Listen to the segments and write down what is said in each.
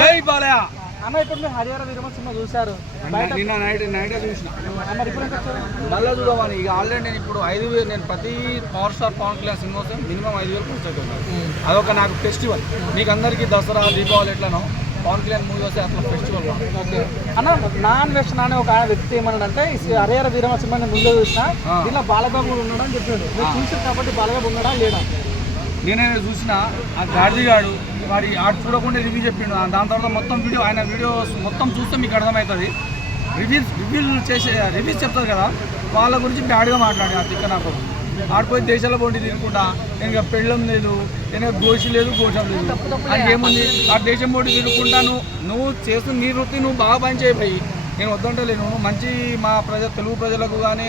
జై బాలయ్య అన్న. ఇప్పుడు మీరు హరిహర వీరమ సినిమా చూశారు, నిన్న నైట్ చూసిన. మరి ఇప్పుడు ఎంత వచ్చారు? మళ్ళీ చూడమని ఇక ఆల్రెడీ నేను ఇప్పుడు 5,000 నేను ప్రతి power star Pawan Kalyan cinema వస్తే మినిమం 5,000 ఖర్చు అవుతుంది. అదొక నాకు ఫెస్టివల్. మీకు అందరికీ దసరా దీపావళి ఎట్లనో పవన్ కళ్యాణ్ మూవీ వస్తే అట్లా ఫెస్టివల్. ఓకే అన్న. నాన్ వెస్ట్ అనే ఒక వ్యక్తి ఏమన్నాడంటే హరిహర వీరమ సినిమా ముందు చూసిన దీనిలో బాలబాబు కూడా ఉన్నాడు అని చెప్పాడు. మీరు చూసారు కాబట్టి బాలబాబు ఉన్నాడా లేడా? నేనే చూసిన ఆ గాడిగాడు వాడి ఆడు చూడకుండా రివ్యూ చెప్పిండు. దాని తర్వాత మొత్తం ఆయన వీడియోస్ మొత్తం చూస్తే మీకు అర్థమవుతుంది. రివ్యూస్ చెప్తారు కదా, వాళ్ళ గురించి బ్యాడ్గా మాట్లాడి ఆ తిక్క నాకు ఆడిపోయి దేశాల పోటీ తిరుగుకుంటా నేను పెళ్ళం లేదు, నేను గోషి లేదు, గోషం లేదు అని ఏముంది. ఆ దేశం పోటీ తిరుగుకుంటా నువ్వు చేస్తున్న నీ వృత్తి నువ్వు బాగా పని చేయబోయి నేను వద్దంటలేను. మంచి మా తెలుగు ప్రజలకు కానీ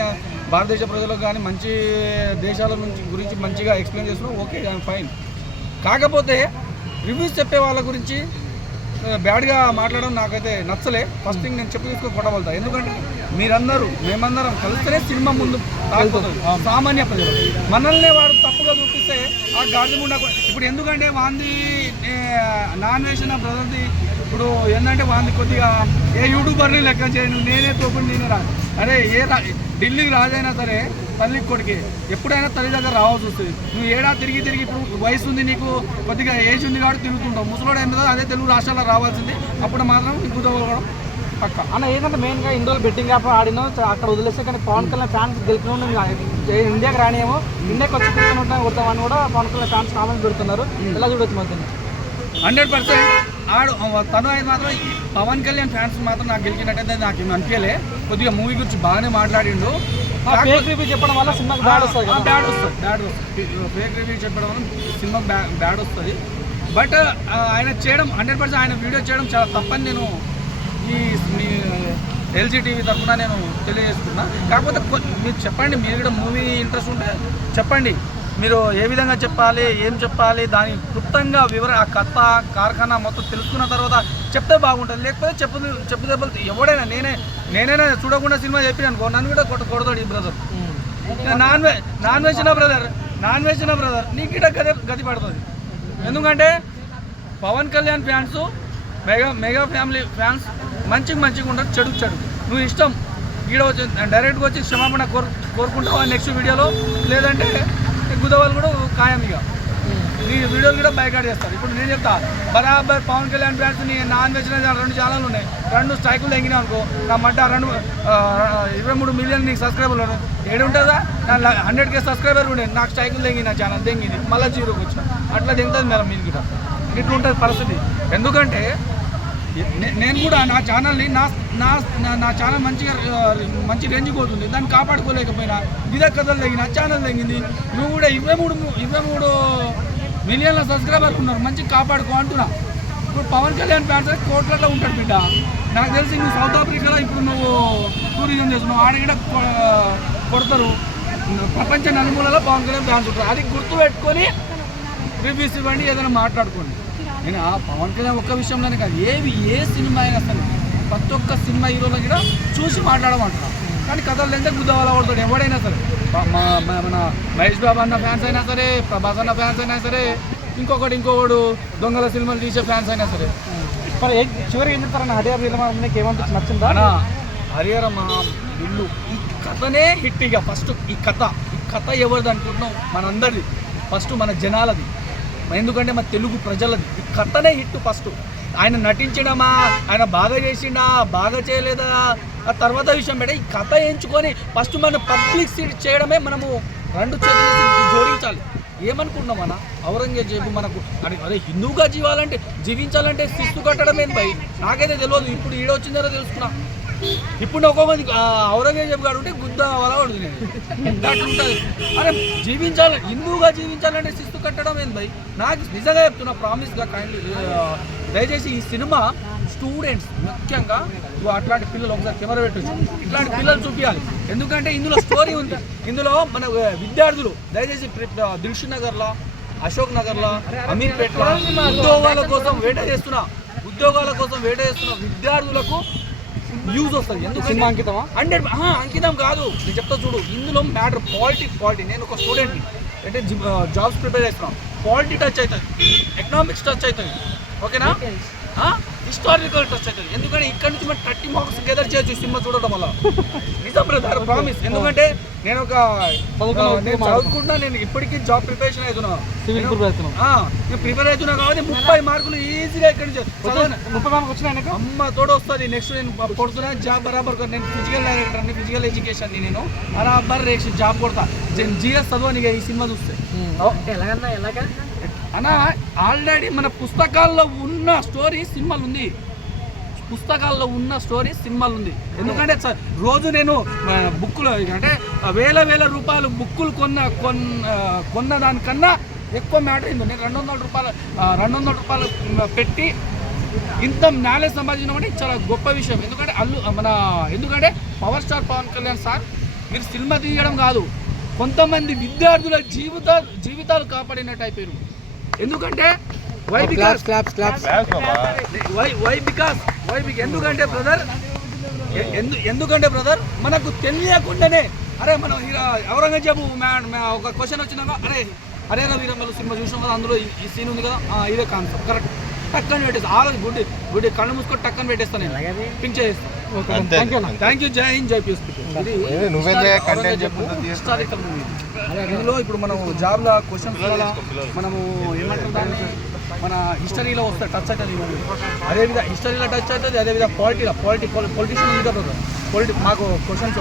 భారతదేశ ప్రజలకు కానీ మంచి దేశాల గురించి మంచిగా ఎక్స్ప్లెయిన్ చేస్తున్నావు, ఓకే ఫైన్. కాకపోతే రివ్యూస్ చెప్పే వాళ్ళ గురించి బ్యాడ్గా మాట్లాడడం నాకైతే నచ్చలే. ఫస్ట్ థింగ్ నేను చెప్పి తీసుకొని కొట్టబోతా. ఎందుకంటే మేమందరం కలిస్తేనే సినిమా ముందు తాగిపోతుంది. సామాన్య ప్రజలు మనల్ని వాడు తప్పుగా చూపిస్తే ఆ గాడిద ఇప్పుడు ఎందుకంటే వాంది నాన్ వెజ్ నా బ్రదర్ది ఇప్పుడు ఏంటంటే వాంది కొద్దిగా ఏ యూట్యూబర్ని లెక్క చేయను, నేనే తోపుని నేనే రా. అరే ఢిల్లీకి రాజైనా సరే తల్లి కొడుకే ఎప్పుడైనా తల్లి దగ్గర రావాల్సి వస్తుంది. నువ్వు ఏడా తిరిగి ఇప్పుడు వయసు ఉంది, నీకు కొద్దిగా ఏజ్ ఉంది కాబట్టి తిరుగుతుంటావు. ముసలోడు ఏంటో అదే తెలుగు రాష్ట్రాల్లో రావాల్సింది. అప్పుడు మాత్రం నీకు కుదవడం పక్క. అన్న ఏంటంటే మెయిన్గా ఇందులో బెట్టింగ్ యాప్ ఆడినా అక్కడ వదిలేస్తే కానీ పవన్ కళ్యాణ్ ఫ్యాన్స్ గెలిపిన ఇండియాకి రానియేమో, ఇండియాకి వచ్చి కూర్చొని కొడతామని కూడా పవన్ కళ్యాణ్ ఫ్యాన్స్ కామెంట్స్ పెడుతున్నారు. ఎలా చూడొచ్చు మొత్తం? 100% తను అయితే మాత్రం పవన్ కళ్యాణ్ ఫ్యాన్స్ మాత్రం నాకు గెలిచినట్టయితే నాకు అనిపించలే. కొద్దిగా మూవీ గురించి బాగానే మాట్లాడిండు. ఫేక్ రివ్యూ చెప్పడం వల్ల సినిమాకి బ్యాడ్ వస్తుంది. ఫేక్ రివ్యూ చెప్పడం వల్ల సినిమాకి బ్యాడ్ వస్తుంది. బట్ ఆయన చేయడం 100% ఆయన వీడియో చేయడం చాలా తప్పని నేను మీ ఎల్జీ టీవీ తరఫున నేను తెలియజేస్తున్నా. కాకపోతే మీరు చెప్పండి, మీరు కూడా మూవీ ఇంట్రెస్ట్ ఉంటే చెప్పండి, మీరు ఏ విధంగా చెప్పాలి, ఏం చెప్పాలి, దాని క్లుప్తంగా ఆ కథ కార్ఖానా మొత్తం తెలుసుకున్న తర్వాత చెప్తే బాగుంటుంది. లేకపోతే చెప్పు దెబ్బలు ఎవడైనా నేనైనా చూడకుండా సినిమా చెప్పిన అనుకో నన్ను కూడా కొడతాడు ఈ బ్రదర్. నాన్ వెజ్ నా బ్రదర్ నీకు గిట గతి పడుతుంది. ఎందుకంటే Pawan Kalyan fans mega family fans మంచిగా ఉంటారు, చెడు నువ్వు ఇష్టం ఈడ వచ్చి డైరెక్ట్గా వచ్చి క్షమాపణ కోరుకుంటావు ఆ నెక్స్ట్ వీడియోలో. లేదంటే గుదవాళ్ళు కూడా ఖాయం. ఇక నీ వీడియోలు కూడా బైకాట్ చేస్తారు. ఇప్పుడు నేను చెప్తా బరాబర్ పవన్ కళ్యాణ్ ఫ్యాన్స్ నీ నాన్ వెజ్ 2 ఛానళ్ళు ఉన్నాయి, 2 స్ట్రైకులు తెంగినా అనుకో నా మడ్డ 23 మిలియన్ నీకు సబ్స్క్రైబర్లు ఉన్నాయి. ఏడు ఉంటుందా? నా 100K సబ్స్క్రైబర్ ఉండే నాకు స్ట్రైకులు తెంగిన ఛానల్ తెంగింది మళ్ళీ 0కి వచ్చిన అట్లా తెంగుతుంది మేడం. మీరు కూడా ఇట్లా ఉంటుంది పరిస్థితి. ఎందుకంటే నేను కూడా నా ఛానల్ని నా ఛానల్ మంచి రేంజ్కి పోతుంది, దాన్ని కాపాడుకోలేకపోయినా గిద కథలు తెగిన ఛానల్ తెగింది. నువ్వు కూడా 23 మిలియన్ల సబ్స్క్రైబర్లు ఉన్నారు, మంచిగా కాపాడుకో అంటున్నా. ఇప్పుడు పవన్ కళ్యాణ్ ఫ్యాన్స్ కోట్లలో ఉంటాడు బిడ్డ. నాకు తెలిసి నువ్వు సౌత్ ఆఫ్రికాలో ఇప్పుడు నువ్వు టూరిజం చేస్తున్నావు, ఆడగిడ కొడతారు. ప్రపంచ నలుమూలలో పవన్ కళ్యాణ్ ఫ్యాన్స్ ఉంటారు. అది గుర్తుపెట్టుకొని రివ్యూస్ ఇవ్వండి, ఏదైనా మాట్లాడుకోండి. నేను ఆ పవన్ కళ్యాణ్ ఒక్క విషయంలోనే కాదు, ఏ సినిమా అయినా సరే ప్రతి ఒక్క సినిమా హీరోలో కూడా చూసి మాట్లాడమంటున్నాను. కానీ కథలు అంటే గుద్దవాళ్ళ పడతాడు ఎవడైనా సరే. మన మహేష్ బాబు అన్న ఫ్యాన్స్ అయినా సరే, ప్రభాస్ అన్న ఫ్యాన్స్ అయినా సరే, ఇంకొకడు దొంగల సినిమాలు తీసే ఫ్యాన్స్ అయినా సరే. మరి చివరికి ఏం చెప్తారన్న హరిహర వీరమ ఏమంటే నచ్చిందా? హరిహర మా ఇల్లు ఈ కథనే హిట్. ఇక ఫస్ట్ ఈ కథ ఎవరిది అనుకుంటున్నాం? మనందరిది, ఫస్ట్ మన జనాలది. ఎందుకంటే మన తెలుగు ప్రజలది. ఈ కథనే హిట్ ఫస్ట్. ఆయన నటించడమా, ఆయన బాగా చేసిండా, బాగా చేయలేదా, ఆ తర్వాత విషయం పెట్టి ఈ కథ ఎంచుకొని ఫస్ట్ మన పబ్లిసిటీ చేయడమే మనము 2 చేతులు జోడించాలి. ఏమనుకుంటున్నాం మన ఔరంగజేబు మనకు అదే హిందువుగా జీవించాలంటే శిస్తు కట్టడం ఏంటి భయ్? నాకైతే తెలియదు. ఇప్పుడు ఈడ వచ్చిన తర్వాత తెలుసుకున్నా. ఇప్పుడు ఒక్కొక్కమంది ఔరంగజేబు గారు ఉంటే గుద్ద అలా పడుతుంది. అట్లుంటుంది. అరే హిందువుగా జీవించాలంటే శిస్తు కట్టడం ఏంది భయ్? నాకు నిజంగా చెప్తున్నా, ప్రామిస్గా కైండ్లీ దయచేసి ఈ సినిమా స్టూడెంట్స్ ముఖ్యంగా అట్లాంటి పిల్లలు ఒకసారి కెమెరా పెట్టచ్చు, ఇట్లాంటి పిల్లలు చూపించాలి. ఎందుకంటే ఇందులో స్టోరీ ఉంది. ఇందులో మన విద్యార్థులు దయచేసి దిల్షుక్ నగర్లో, అశోక్ నగర్లో, అమీర్పేటలో ఉద్యోగాల కోసం వేట చేస్తున్న విద్యార్థులకు యూజ్ వస్తుంది. ఎందుకు సినిమా అంకితమా? 100 అంకితం కాదు. నేను చెప్తా చూడు, ఇందులో మ్యాటర్ పాలిటీ. నేను ఒక స్టూడెంట్ని అంటే జాబ్స్ ప్రిపేర్ చేస్తున్నాను. పాలిటీ టచ్ అవుతుంది, ఎకనామిక్స్ టచ్ అవుతుంది, ఓకేనా, హిస్టారికల్ టచ్ అవుతుంది. ఎందుకంటే ఇక్కడ నుంచి మనం 30 మార్క్స్ గెదర్ చేయొచ్చు సినిమా చూడడం వల్ల. నిజం బ్రదర్, ప్రామిస్. ఎందుకంటే నేను చదువుకుంటున్నా, నేను ఇప్పటికీ జాబ్ ప్రిపరేషన్ అవుతున్నా, నేను ప్రిపేర్ అవుతున్నా కాబట్టి 30 మార్కులు ఈజీగా ఇక్కడ నుంచి 30 మార్కులు వచ్చినాయి. అమ్మ తోడు వస్తుంది. నెక్స్ట్ నేను కొడుతున్నా జాబ్ బరాబర్. నేను ఫిజికల్ డైరెక్టర్ అండి, ఫిజికల్ ఎడ్యుకేషన్ నేను బరాబర్ జాబ్ కొడతా. జిఎస్ చదవని ఈ సినిమా చూస్తే అన్న. ఆల్రెడీ మన పుస్తకాల్లో ఉన్న స్టోరీ సినిమాలు ఉంది, పుస్తకాల్లో ఉన్న స్టోరీ సినిమాలు ఉంది. ఎందుకంటే రోజు నేను బుక్కులు అంటే వేల రూపాయలు బుక్కులు కొన్న దానికన్నా ఎక్కువ మ్యాటర్ అయింది. నేను 200 రూపాయలు పెట్టి ఇంత నాలెడ్జ్ సంపాదించడం చాలా గొప్ప విషయం. ఎందుకంటే power star Pawan Kalyan sir మీరు సినిమా తీయడం కాదు, కొంతమంది విద్యార్థుల జీవితాలు కాపాడినట్టు అయిపోయారు. ఎందుకంటే ఎందుకంటే బ్రదర్ మనకు తెలియకుండానే అరే మనం ఔరంగజేబు ఒక క్వశ్చన్ వచ్చినాక అరే వీరంగలు సినిమా చూసాం కదా, అందులో ఈ సీన్ ఉంది కదా, ఇదే కాన్సెప్ట్ కరెక్ట్ టక్కని పెట్టేస్తాను. ఆలోచి గుడ్డి కళ్ళు మూసుకొని టక్కని పెట్టేస్తాను, నేను పింక్ చేస్తాను. Thank you. జై హింద్, జై పీస్. Historical movie. ఇందులో ఇప్పుడు మనం జాబ్లో క్వశ్చన్స్ వల్ల మనము ఏమంటారు దాన్ని మన హిస్టరీలో వస్తే టచ్ అవుతుంది మూవీ. అదేవిధంగా హిస్టరీలో టచ్ అవుతుంది, అదేవిధంగా పొలిటీషియన్ ఉంది కదా, మాకు క్వశ్చన్స్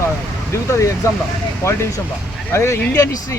దిగుతుంది ఎగ్జామ్లో పాలిటీ విషయంలో. అదే ఇండియన్ హిస్టరీ